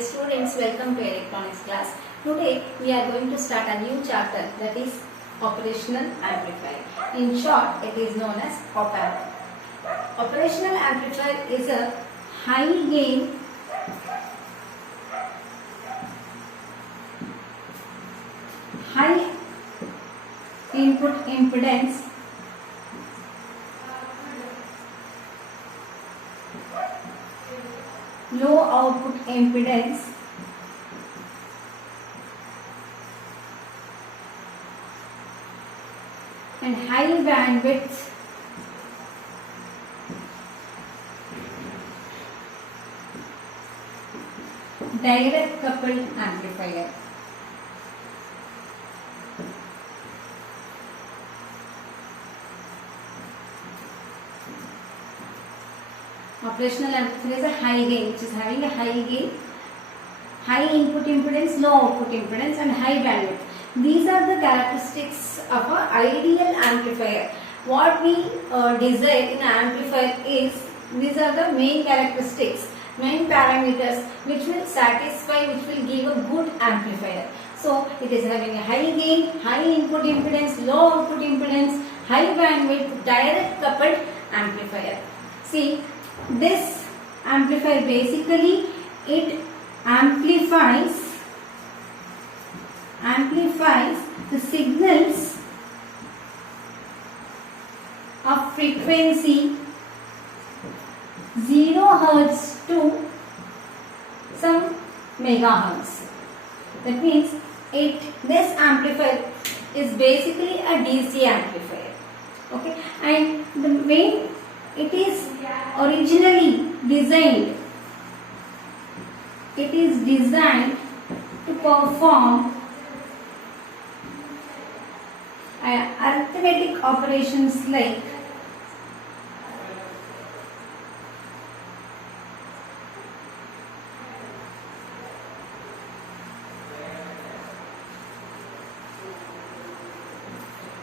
Students, welcome to electronics class. Today we are going to start a new chapter, that is operational amplifier. In short, it is known as op-amp. Operational amplifier is a high gain high input impedance low output impedance and high bandwidth direct coupled amplifier. Operational amplifier is a high gain, which is having a high gain, high input impedance, low output impedance and high bandwidth. These are the characteristics of an ideal amplifier. What we desire in an amplifier is, these are the main characteristics, main parameters which will satisfy, which will give a good amplifier. So it is having a high gain, high input impedance, low output impedance, high bandwidth, direct coupled amplifier. See, this amplifier basically it amplifies the signals of frequency 0 Hz to some megahertz. That means this amplifier is basically a DC amplifier. Okay, and the main, it is originally designed, to perform arithmetic operations like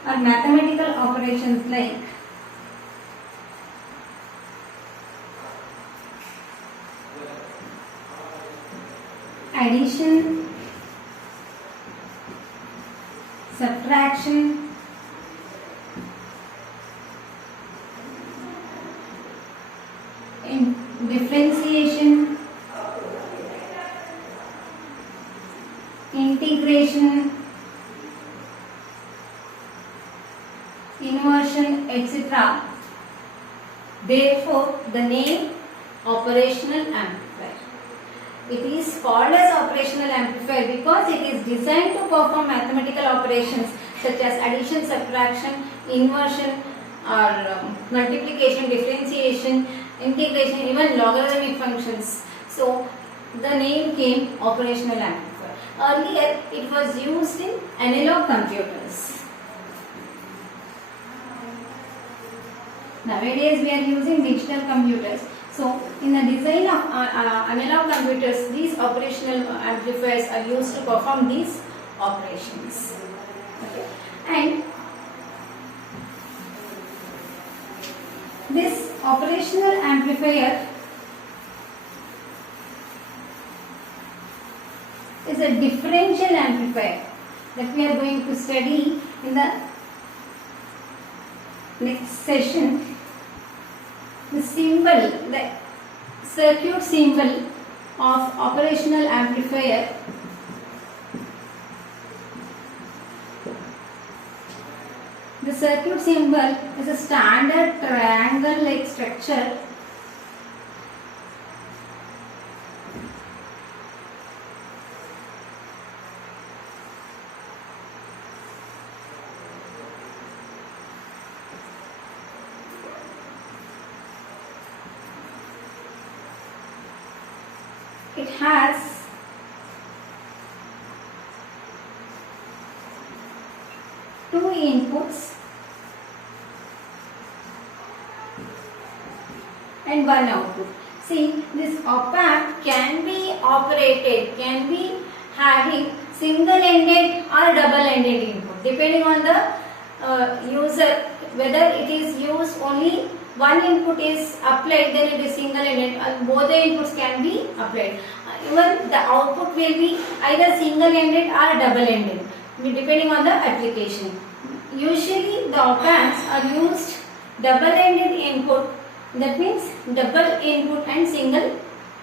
mathematical operations like addition, subtraction, differentiation, integration, inversion, etc. Therefore, the name operational amplifier. It is called as operational amplifier because it is designed to perform mathematical operations such as addition, subtraction, inversion or multiplication, differentiation, integration, even logarithmic functions. So the name came operational amplifier. Earlier it was used in analog computers. Nowadays we are using digital computers. So in the design of analog computers, these operational amplifiers are used to perform these operations. Okay. And this operational amplifier is a differential amplifier that we are going to study in the next session. The symbol, the circuit symbol of operational amplifier the circuit symbol is a standard triangle like structure it has two inputs and one output. See, this op-amp can be operated, can be having single-ended or double-ended input depending on the user, whether it is used only one input is applied, then it is single ended and both the inputs can be applied. Even the output will be either single ended or double ended depending on the application. Usually the op amps are used double ended input, that means double input and single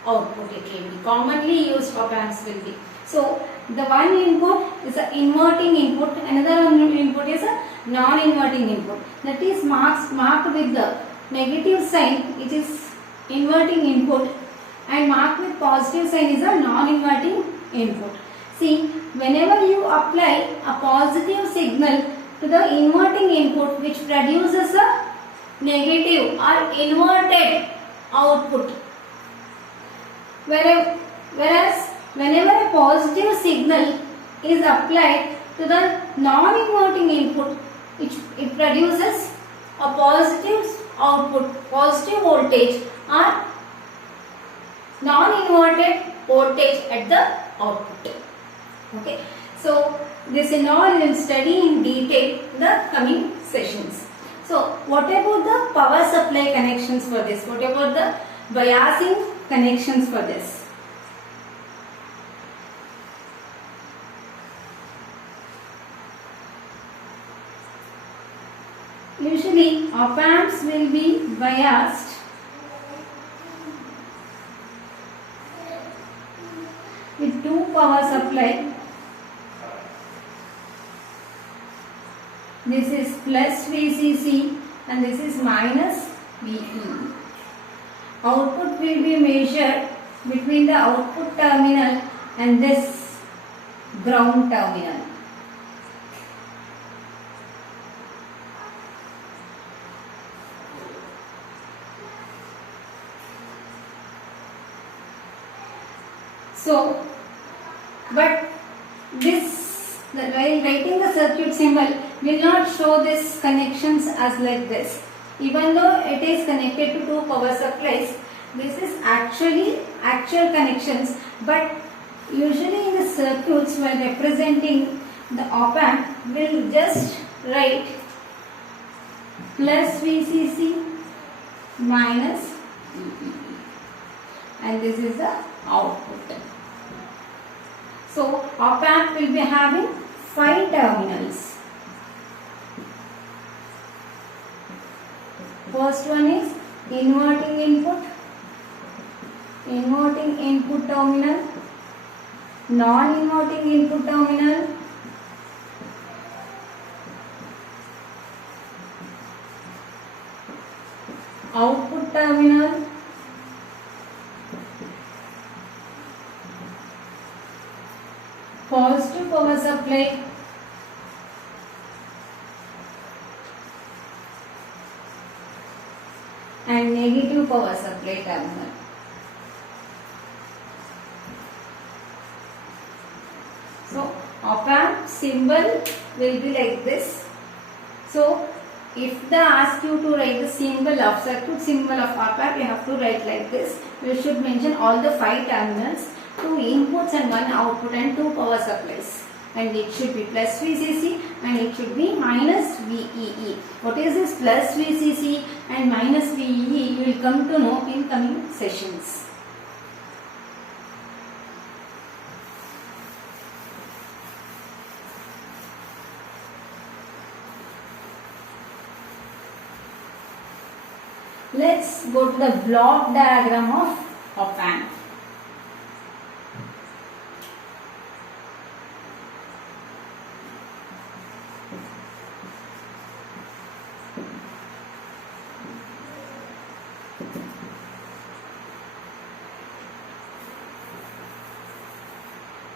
output it will be. Commonly used op amps will be. So the one input is an inverting input, another one input is a non-inverting input. That is marked with the negative sign, it is inverting input, and marked with positive sign is a non-inverting input. See, whenever you apply a positive signal to the inverting input which produces a negative or inverted output, whereas whenever a positive signal is applied to the non-inverting input, it produces a positive output, positive voltage or non-inverted voltage at the output. Okay, so this and all we will study in detail in the coming sessions. So what about the power supply connections for this? What about the biasing connections for this? Usually op amps will be biased with two power supply. This is plus VCC and this is minus VE. Output will be measured between the output terminal and this ground terminal. So, but this, while writing the circuit symbol, will not show this connections as like this. Even though it is connected to two power supplies, this is actually actual connections, but usually in the circuits while representing the op amp, will just write plus VCC minus VE, and this is the output. So op amp will be having 5 terminals. First one is inverting input terminal, non-inverting input terminal, output terminal, positive power supply, and negative power supply terminal. So op amp symbol will be like this. So if they ask you to write the symbol of circuit symbol of op amp, you have to write like this. You should mention all the 5 terminals, 2 inputs and 1 output and 2 power supplies, and it should be plus VCC and it should be minus VEE. What is this plus VCC and minus VEE? You will come to know in coming sessions. Let's go to the block diagram of op amp.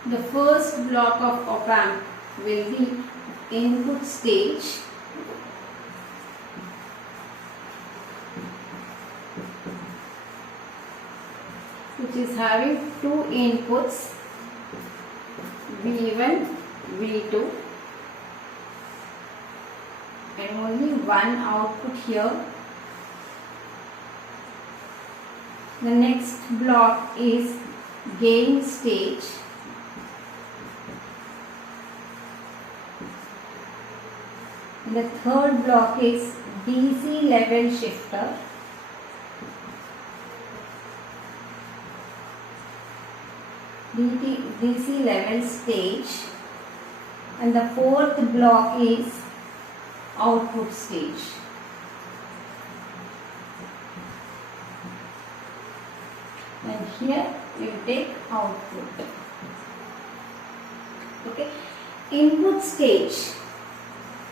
The first block of op amp will be input stage, which is having 2 inputs V1, V2 and only 1 output here. The next block is gain stage, and the third block is DC level shifter, DC level stage, and the fourth block is output stage. And here we will take output. Okay, input stage.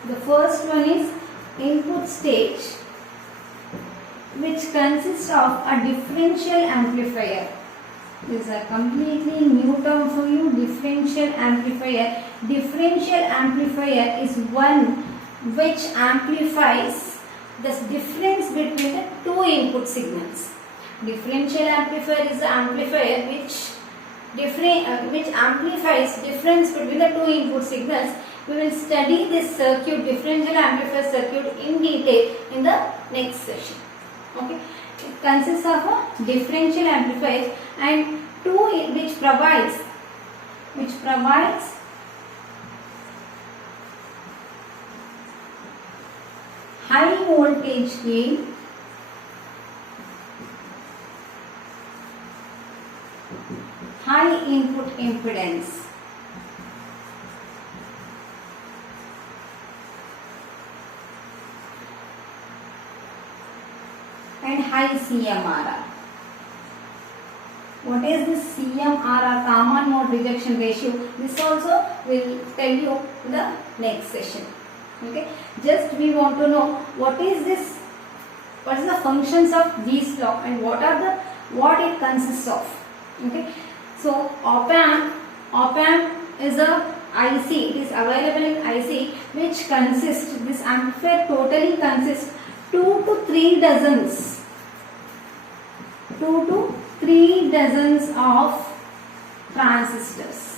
The first one is input stage, which consists of a differential amplifier. This is a completely new term for you, differential amplifier. Differential amplifier is one which amplifies the difference between the two input signals. Differential amplifier is the amplifier which amplifies difference between the two input signals. We will study this circuit, differential amplifier circuit, in detail in the next session. Okay, it consists of a differential amplifier and two which provides high voltage gain high input impedance and high CMRR. What is this CMRR, common mode rejection ratio? This also will tell you in the next session. Okay, just we want to know what is this, what is the functions of these law and what it consists of. Okay, so op amp is a IC, it is available in IC, which consists, this amplifier totally consists 2 to 3 dozens of transistors.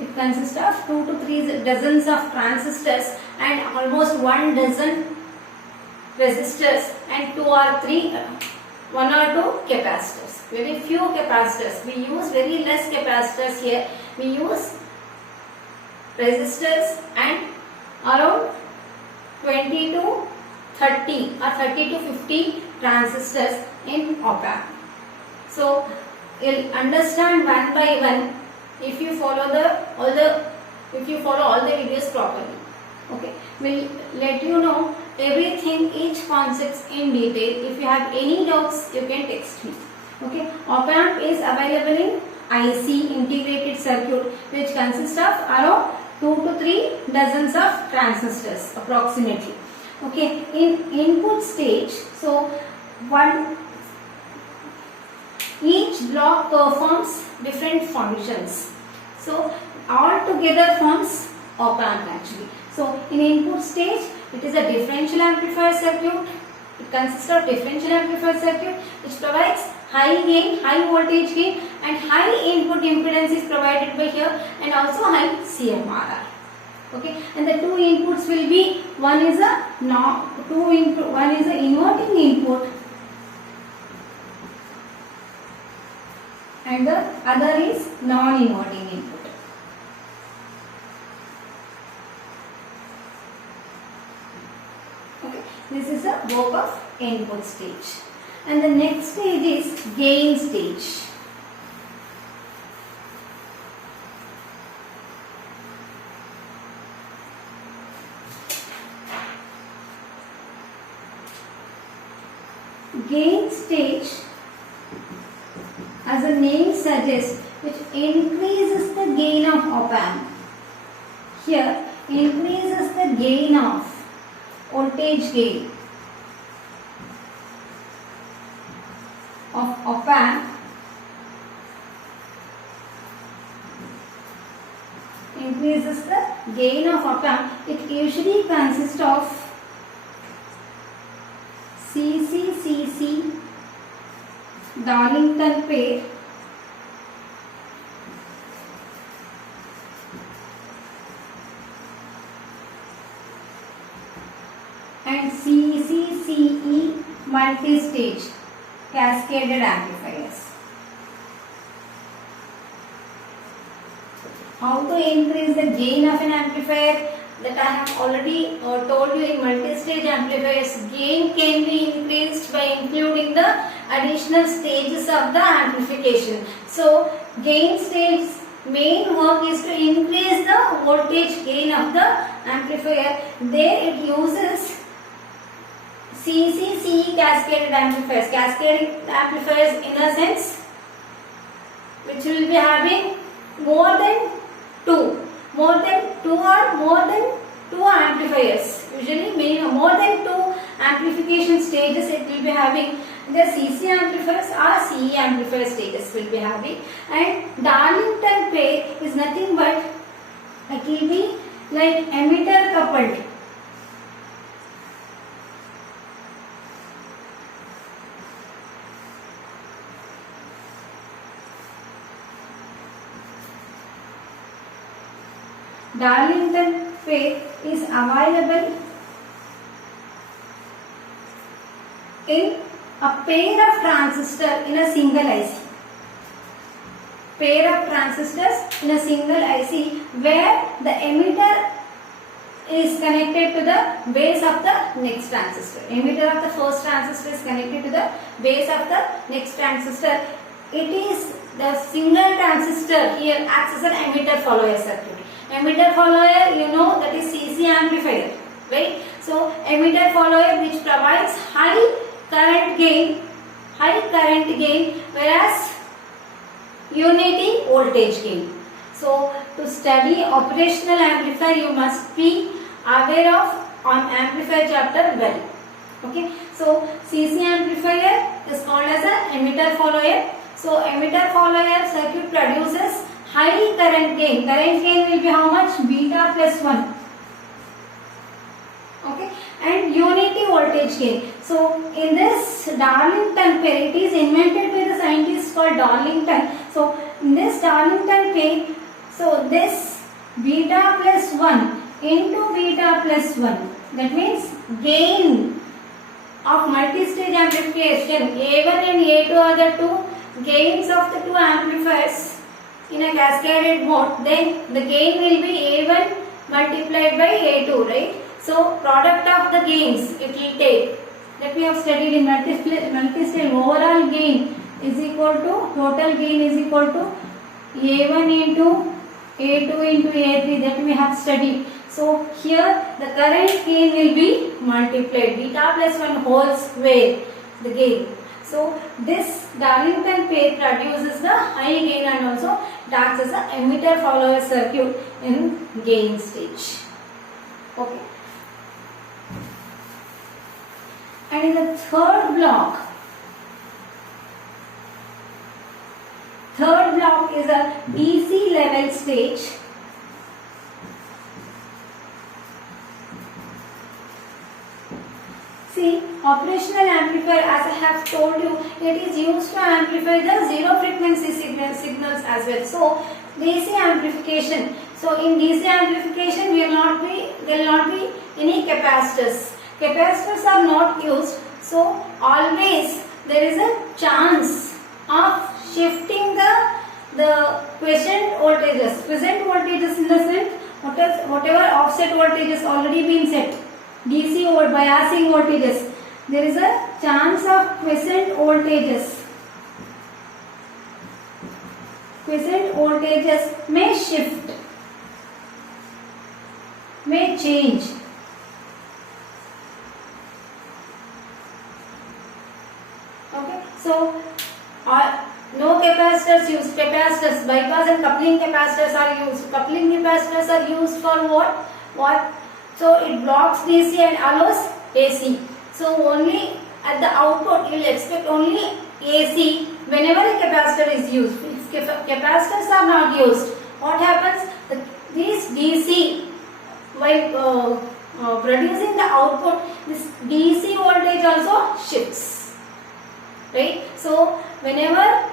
It consists of 2 to 3 dozens of transistors and almost 1 dozen resistors and 1 or 2 capacitors. Very few capacitors. We use very less capacitors here. We use resistors and around 20 to 30 or 30 to 50 transistors in op amp. So you'll understand one by one if you follow all the videos properly. Okay, we'll let you know everything, each concepts in detail. If you have any doubts, you can text me. Okay, op amp is available in IC, integrated circuit, which consists of around 2 to 3 dozens of transistors approximately. Okay, in input stage, so each block performs different functions. So all together forms op amp actually. So in input stage, it is a differential amplifier circuit. It consists of differential amplifier circuit which provides high gain, high voltage gain, and high input impedance is provided by here, and also high CMRR. Okay, and the two inputs will be, one is a inverting input and the other is non-inverting input. Okay, this is a work of input stage. And the next stage is gain stage. Gain stage, as the name suggests, which increases the gain of op amp. Here increases the gain of voltage gain of op amp, increases the gain of op amp. It usually consists of CC Darlington pair and CCCE multi-stage cascaded amplifiers. How to increase the gain of an amplifier? That I have already told you in multi-stage amplifiers. Gain can be increased by including the additional stages of the amplification. So gain stage main work is to increase the voltage gain of the amplifier. There it uses CC cascaded amplifiers. Cascaded amplifiers in a sense which will be having more than two amplifiers. Usually more than two amplification stages it will be having. The CC amplifiers or CE amplifier stages will be having. And Darlington pair is nothing but it will be like emitter coupled. Darlington pair is available in a pair of transistors in a single IC. Pair of transistors in a single IC where the emitter is connected to the base of the next transistor. Emitter of the first transistor is connected to the base of the next transistor. It is the single transistor here acts as an emitter follower circuit. Emitter follower, you know, that is CC amplifier, right? So emitter follower which provides high current gain, whereas unity voltage gain. So to study operational amplifier you must be aware of on amplifier chapter well. Okay, so CC amplifier is called as an emitter follower. So emitter follower circuit produces high current gain. Current gain will be how much? Beta plus 1. Okay, and unity voltage gain. So in this Darlington pair, it is invented by the scientist called Darlington. So in this Darlington pair, so this beta plus 1 into beta plus 1, that means gain of multi-stage amplification, A1 and A2 are the two gains of the two amplifiers in a cascaded mode. Then the gain will be A1 multiplied by A2, right? So product of the gains it will take, that we have studied in multi-stage, overall gain is equal to, total gain is equal to A1 into A2 into A3, that we have studied. So here the current gain will be multiplied, beta plus 1 whole square, the gain. So this Darlington pair produces the high gain and also it acts as an emitter follower circuit in gain stage. Okay. And in the third block is a DC level stage. See, operational amplifier, as I have told you, it is used to amplify the zero frequency signals as well. So DC amplification. So in DC amplification there will not be any capacitors. Capacitors are not used. So always there is a chance of shifting the quiescent voltages. Quiescent voltages in the sense whatever offset voltage has already been set. DC or biasing voltages, there is a chance of quiescent voltages. Quiescent voltages may shift, may change. Okay, so no capacitors used. Capacitors, bypass and coupling capacitors are used. Coupling capacitors are used for what? So it blocks DC and allows AC. So only at the output you will expect only AC whenever a capacitor is used. If capacitors are not used, what happens? These DC, while producing the output, this DC voltage also shifts. Right? So whenever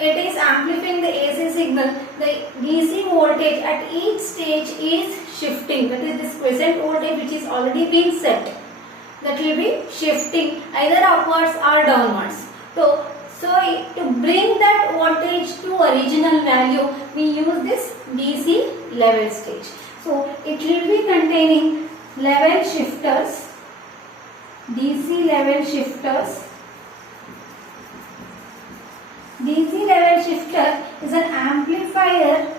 it is amplifying the AC signal, the DC voltage at each stage is shifting. That is this quiescent voltage which is already being set, that will be shifting either upwards or downwards. So So to bring that voltage to original value, we use this DC level stage. So it will be containing level shifters, DC level shifters. DC level shifter is an amplifier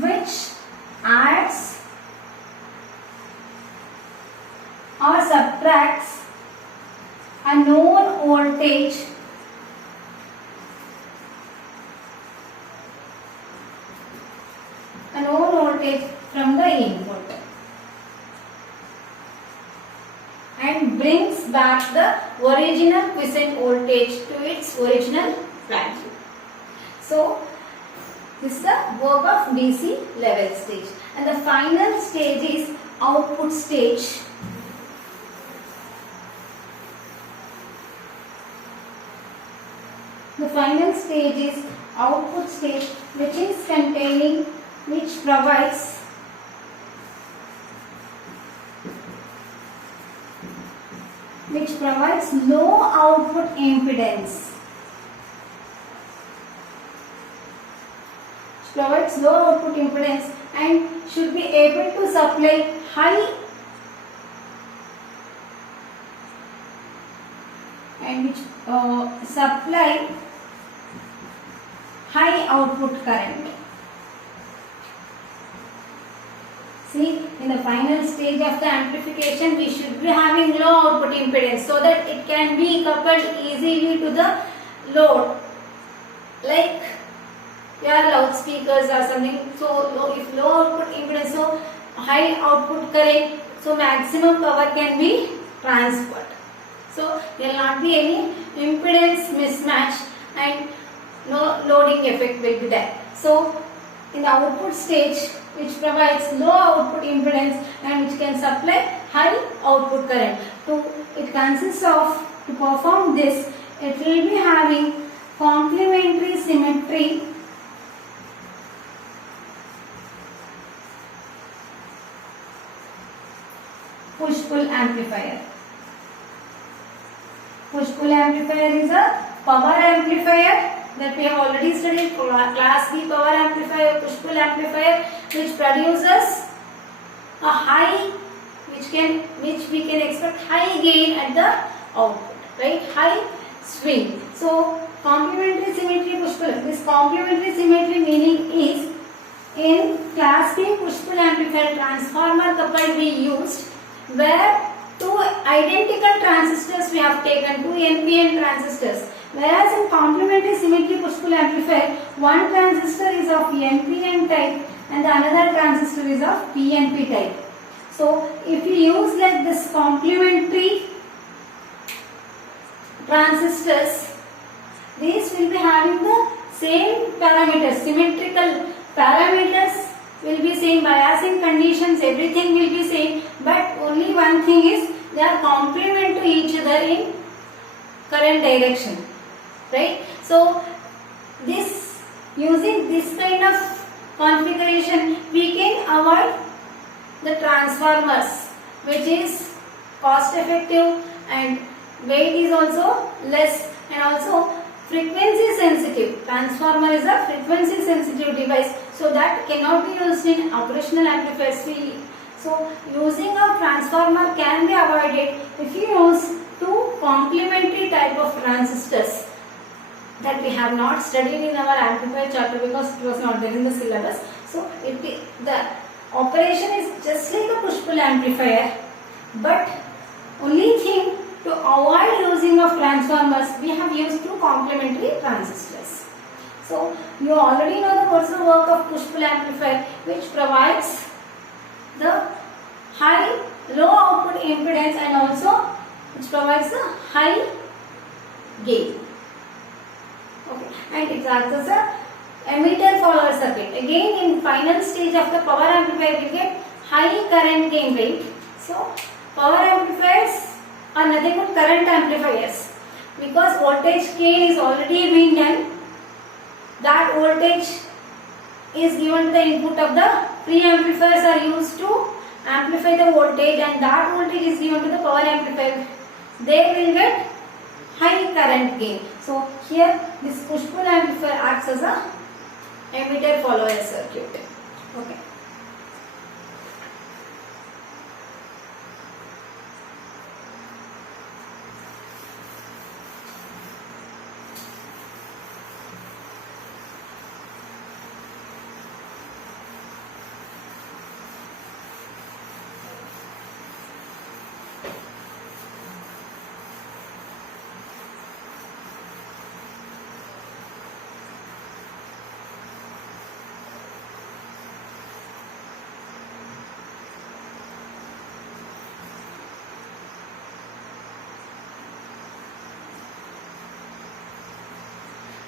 which adds or subtracts a known voltage from the input and brings back the original quiescent voltage to its original value. So this is the work of DC level stage, and the final stage is output stage. The final stage is output stage, which provides low output impedance. And should be able to supply high output current. See, in the final stage of the amplification, we should be having low output impedance so that it can be coupled easily to the load, like your loudspeakers or something. So if low output impedance, so high output current, so maximum power can be transferred. So there will not be any impedance mismatch and no loading effect will be there. So in the output stage, which provides low output impedance and which can supply high output current. It consists of, to perform this, it will be having complementary symmetry push-pull amplifier. Push-pull amplifier is a power amplifier that we have already studied, class B power amplifier, push-pull amplifier, which produces a high, which we can expect high gain at the output, right? High swing. So complementary symmetry push-pull. This complementary symmetry meaning is, in class B push-pull amplifier, transformer coupled we used, where two identical transistors we have taken, two NPN transistors. Whereas in complementary symmetry push-pull amplifier, one transistor is of NPN type and the another transistor is of PNP type. So if you use like this complementary transistors, these will be having the same parameters, symmetrical parameters will be same, biasing conditions, everything will be same, but only one thing is they are complement to each other in current direction, right? So using this kind of configuration, we can avoid the transformers, which is cost effective and weight is also less, and also frequency sensitive. Transformer is a frequency sensitive device, so that cannot be used in operational amplifiers. So using a transformer can be avoided if you use two complementary type of transistors that we have not studied in our amplifier chapter because it was not there in the syllabus. So the operation is just like a push-pull amplifier, but only thing, to avoid using of transformers, we have used two complementary transistors. So you already know what's the work of push-pull amplifier, which provides the low output impedance and also which provides the high gain. Okay, and it acts as a emitter follower circuit. Again, in final stage of the power amplifier, we get high current gain rate. So power amplifiers are nothing but current amplifiers, because voltage gain is already being done. That voltage is given to the input of the preamplifiers are used to amplify the voltage, and that voltage is given to the power amplifier. They will get high current gain. So here this push-pull amplifier acts as a emitter follower circuit. Okay.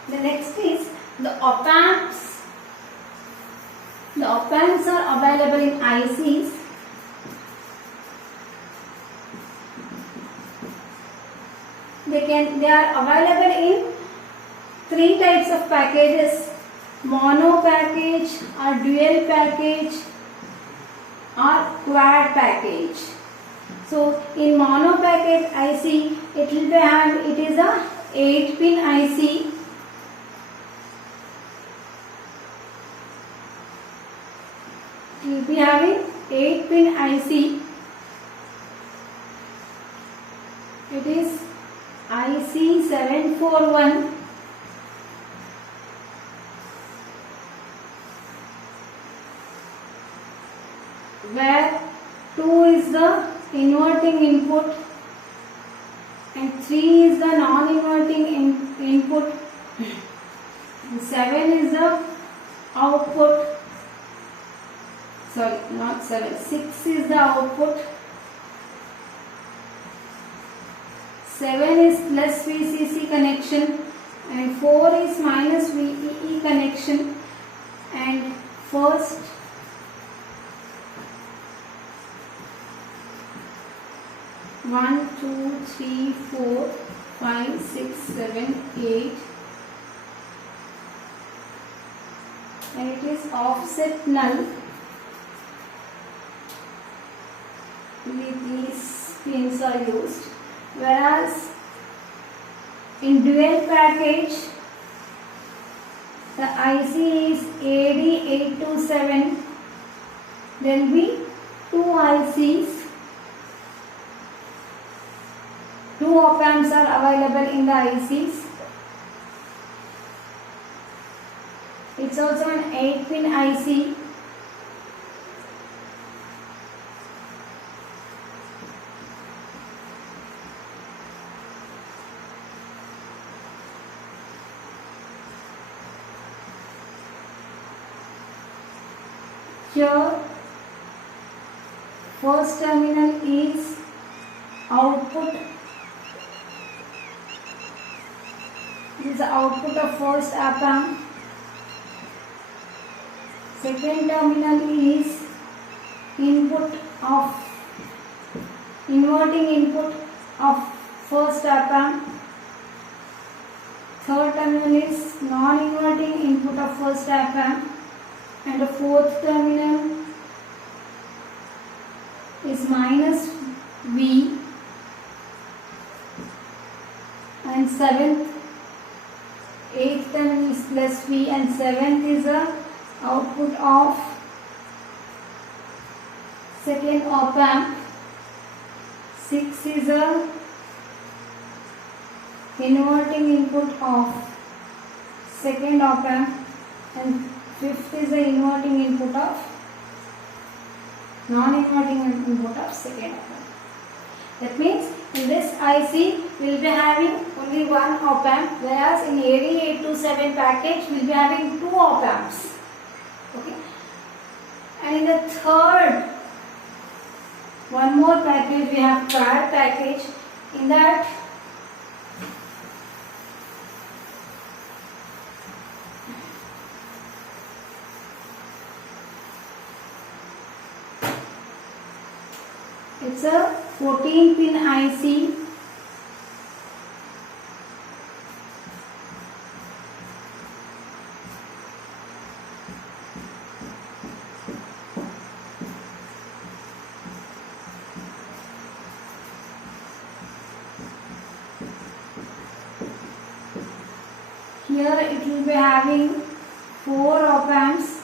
The next is the op amps. The op amps are available in ICs. They are available in three types of packages: mono package, or dual package, or quad package. So in mono package IC, it is a 8-pin IC. We will be having 8-pin IC. It is IC 741. Where 2 is the inverting input and 3 is the non-inverting input. 7 is the output. Sorry, not 7. 6 is the output. 7 is plus VCC connection and 4 is minus VEE connection, and first one, two, three, 4, 5, 6, 7, 8, and it is offset null. These pins are used, whereas in dual package the IC is AD827. There will be two ICs. Two op amps are available in the ICs. It's also an 8-pin IC. Here, first terminal is output. This is the output of first op amp. Second terminal is inverting input of first op amp. Third terminal is non-inverting input of first op amp. And the fourth terminal is minus V, and eighth terminal is plus V, and seventh is the output of second op amp. 6 is the inverting input of second op amp, and fifth is the inverting input of non-inverting input of second op amp. That means in this IC we will be having only one op amp, whereas in AD827 package we will be having two op amps. Okay. And in the third, one more package, we have quad package. In that it's a 14-pin IC. Here it will be having 4 op amps.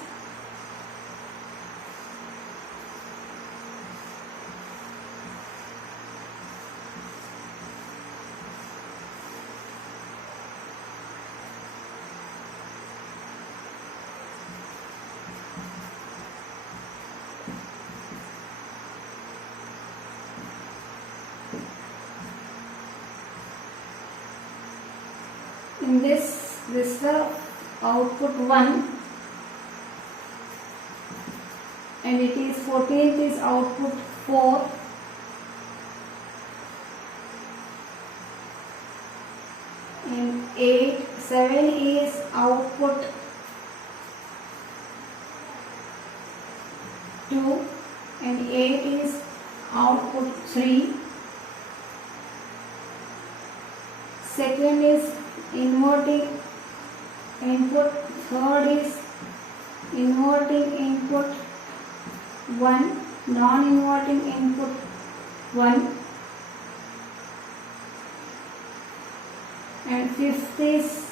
In this is the output 1, and it is 14th is output 4, and 7 is output 2, and 8 is output 3. Second is inverting input, third is inverting input 1, non-inverting input 1, and fifth is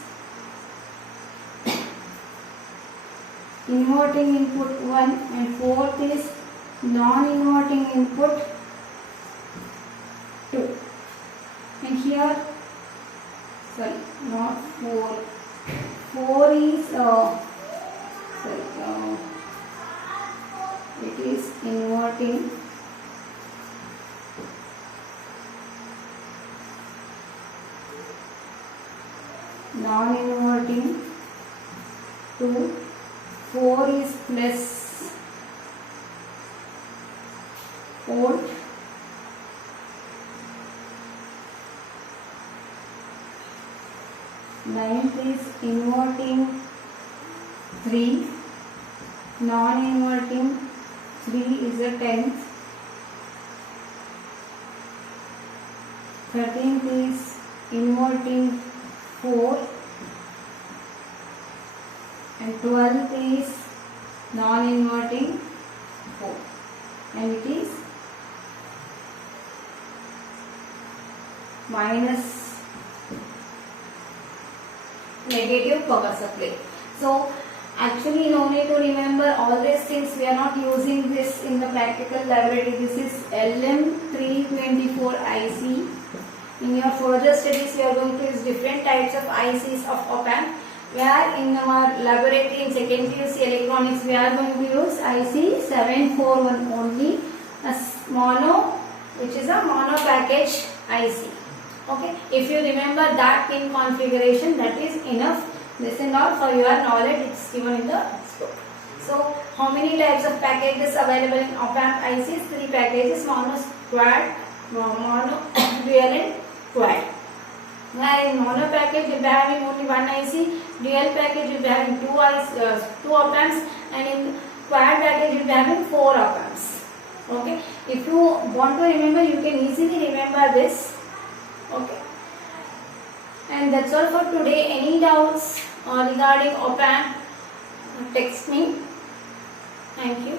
inverting input 1, and fourth is non-inverting input 2. And here, sorry, not 4. 4 is it is inverting, non-inverting 2. 4 is plus volt. 9th is inverting 3, non-inverting 3 is a 10th. 13th is inverting 4, and 12th is non-inverting 4, and it is minus negative power supply. So actually no need to remember all these things. We are not using this in the practical laboratory. This is LM324 IC. In your further studies you are going to use different types of ICs of op-amp. Where in our laboratory in second PUC electronics we are going to use IC741 only, which is a mono package IC. Okay, if you remember that pin configuration, that is enough. This and all for your knowledge, it's given in the textbook. So, how many types of packages available in op-amp ICs? 3 packages: mono, quad, mono, dual and quad. Where in mono package you will be having only one IC, dual package you will be having 2 op-amps, and in quad package you will be having 4 op-amps. Okay, if you want to remember, you can easily remember this. Okay, and that's all for today. Any doubts regarding op-amp, text me. Thank you.